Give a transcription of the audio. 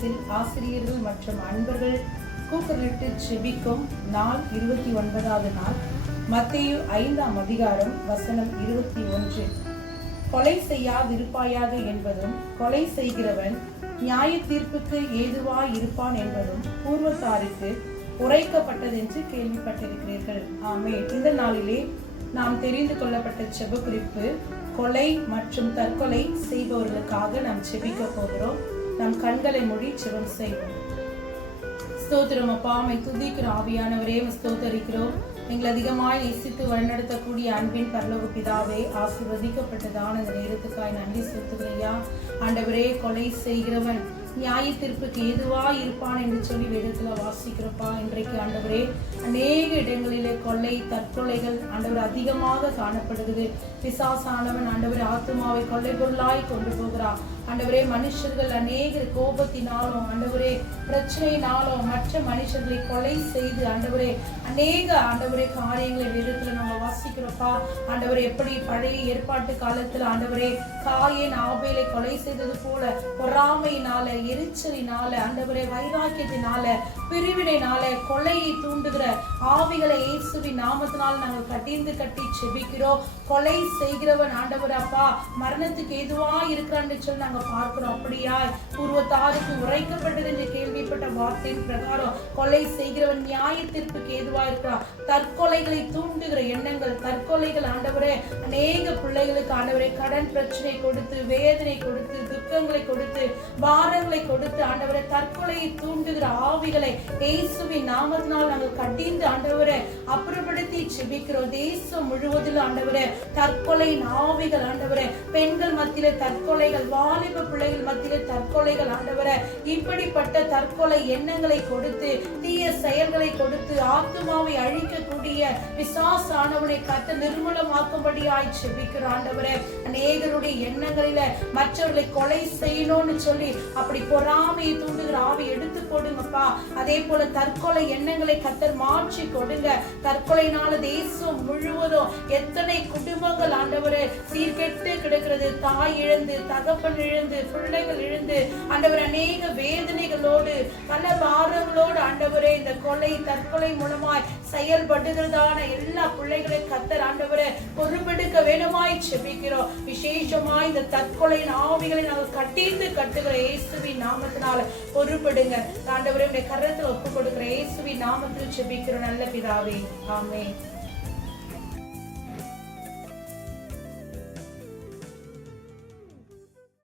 நேரத்தில் ஆசிரியர்கள் மற்றும் அன்பர்கள் கூக்குரலிட்டு செபிக்கும் நாள் இருபத்தி ஒன்பதாவது நாள். மத்திய ஐந்தாம் அதிகாரம் வசனம் இருபத்தி ஒன்று. கொலை செய்யாதிருப்பாயாக என்பதும் கொலை செய்கிறவன் நியாய தீர்ப்புக்கு ஏதுவாய் இருப்பான் என்பதும் பூர்வத்தாருக்கு உரைக்கப்பட்டதென்று கேள்விப்பட்டிருக்கிறீர்கள். ஆமே இந்த நாளிலே நாம் தெரிந்து கொள்ளப்பட்ட செப குறிப்பு கொலை மற்றும் தற்கொலை செய்பவர்களுக்காக நாம் செபிக்க போகிறோம். நம் கண்களை மொழி செபம் செய்வோம் ஸ்தோத்திரம் அப்பா மை துதிக்கிற ஆவியானவரே ஸ்தோத்தரிக்கிறோம். எங்களை அதிகமாய் நேசித்து வழிநடத்தக்கூடிய அன்பின் பரலோக பிதாவே ஆசிர்வதிக்கப்பட்டதான இந்த நேரத்துக்காய் நன்றி செலுத்துகிறையா ஆண்டவரே கொலை செய்கிறவன் நியாய தீர்ப்புக்கு ஏதுவா இருப்பான் என்று சொல்லி வேதத்துல வாசிக்கிறப்பா இன்றைக்கு ஆண்டவரே அநேக இடங்களிலே கொள்ளை தற்கொலைகள் ஆண்டவர் அதிகமாக காணப்படுகிறது. பிசாசானவன் ஆண்டவர் ஆத்மாவை கொள்ளை பொருளாய் கொண்டு போகிறார் ஆண்டவரே மனுஷர்கள் அநேக கோபத்தினாலும் ஆண்டவரே பிரச்சனையினாலும் மற்ற மனுஷர்களை கொலை செய்து ஆண்டவரே அநேக ஆண்டவரே காரியங்களை வேதத்துல நம்ம வாசிக்கிறோப்பா ஆண்டவர் எப்படி பழைய ஏற்பாட்டு காலத்துல ஆண்டவரே காயின் ஆபேலை கொலை செய்தது போல பொறாமையினால எரிச்சலினால ஆண்டவரே வைராக்கியத்தினால பிரிவினைனால கொலையை தூண்டுகிற ஆவிகளை இயேசுவின் நாமத்தினால் நாங்கள் கட்டிந்து கட்டி செபிக்கிறோம். கொலை செய்கிறவன் ஆண்டவர் அப்பா மரணத்துக்கு எதுவா இருக்கிறான்னு சொல்லி நாங்க பார்க்கிறோம். அப்படியா பூர்வத்தாருக்கு உரைக்கப்பட்டது என்று கேள்விப்பட்ட வார்த்தையின் பிரகாரம் கொலை செய்கிறவன் நியாயத்திற்கு ஏதுவா இருக்கிறான். தற்கொலைகளை தூண்டுகிற எண்ணங்கள் தற்கொலைகள் ஆண்டவரே அநேக பிள்ளைகளுக்கு ஆண்டவரே கடன் பிரச்சனை கொடுத்து வேதனை கொடுத்து துக்கங்களை கொடுத்து பாரங்களை கொடுத்து ஆண்டவரே தற்கொலையை தூண்டுகிற ஆவிகளை இயேசுவின் நாமத்தினால் நாங்கள் கட்டிந்து ஆண்டவரே அப்புறப்படுத்தி செபிக்கிறோம் தேசம் முழுவதிலும் ஆண்டவரே தற்கொலை ஆவிகள் ஆண்டவரே பெண்கள் மத்தியில தற்கொலைகள் வாலிப பிள்ளைகள் மத்தியில தற்கொலைகள் ஆண்டவரே இப்படிப்பட்ட தற்கொலை எண்ணங்களை கொடுத்து தீய செயல்களை கொடுத்து ஆத்மாவை அழிக்கக்கூடிய விசாசானவனை கத்த நிர்மூலமாக்கும்படியாய் செபிக்கிற ஆண்டவரே. அநேகருடைய எண்ணங்களில மற்றவர்களை கொலை செய்யணும்னு சொல்லி அப்படி பொறாமையை தூண்டுகிற ஆவி எடுத்து போடுங்கப்பா அதே போல தற்கொலை எண்ணங்களை கத்தர் மாற்றி கொடுங்க. தற்கொலைனால தேசம் முழுவதும் எத்தனை குடும்பங்கள் ஆண்டவரே சீர்கெட்டு கிடக்கிறது. தாய் இழந்து தகப்பன் இழந்து பிள்ளைகள் இழந்து ஆண்டவர் அநேக வேதனைகளோடு பல பாரங்களோடு ஆண்டவரே இந்த கொலை தற்கொலை மூலமாய் செயல்படுகிறதான எல்லா பிள்ளைகளை கத்தர் ஆண்டவரே பொறுப்பெடுக்க வேண்டும் வேணுமாய் செபிக்கிறோம். விசேஷமாய் இந்த தற்கொலையின் ஆவிகளை நாங்கள் கட்டிந்து கட்டுகிற இயேசுவின் நாமத்தினால பொறுப்படுங்க. ஆண்டவரே உடைய ஒப்பு கொடுக்கிற இயேசுவின் நாமத்தில் செபிக்கிறோம். நல்ல பிதாவே. ஆமே